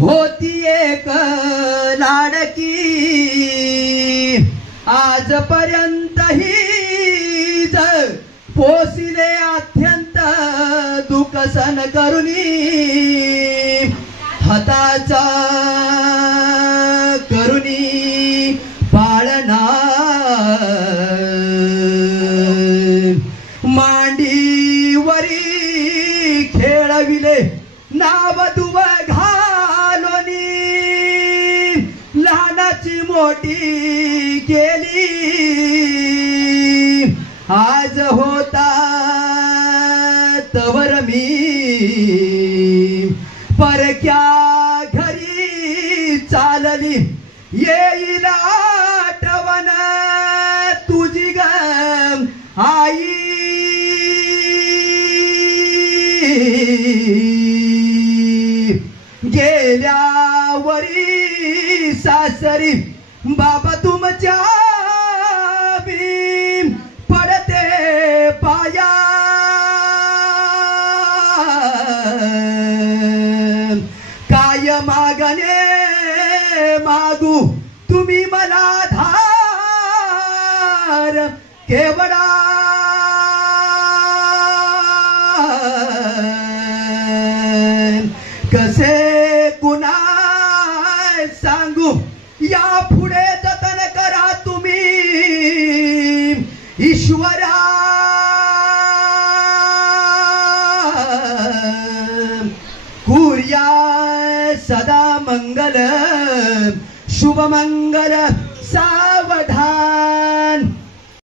होती एक लाडकी आजपर्यंत हीच पोसिले अत्यंत दुःखसन करुणी हताचा करुणी पाळना मांडीवरी खेळविले नाव दुव घालोनी लहानाची मोठी केली आज होता तवर मी परक्या घरी चालली येईल आठवण तुझी ग आई गेल्यावरी सासरी बाबा तुमच्या बी पडते पाया काय मागणे मागू तुम्ही मला धार केवडा कसे कुणा सांगू या पुढे जतन करा तुम्ही ईश्वरा कुर्या सदा मंगल शुभ मंगल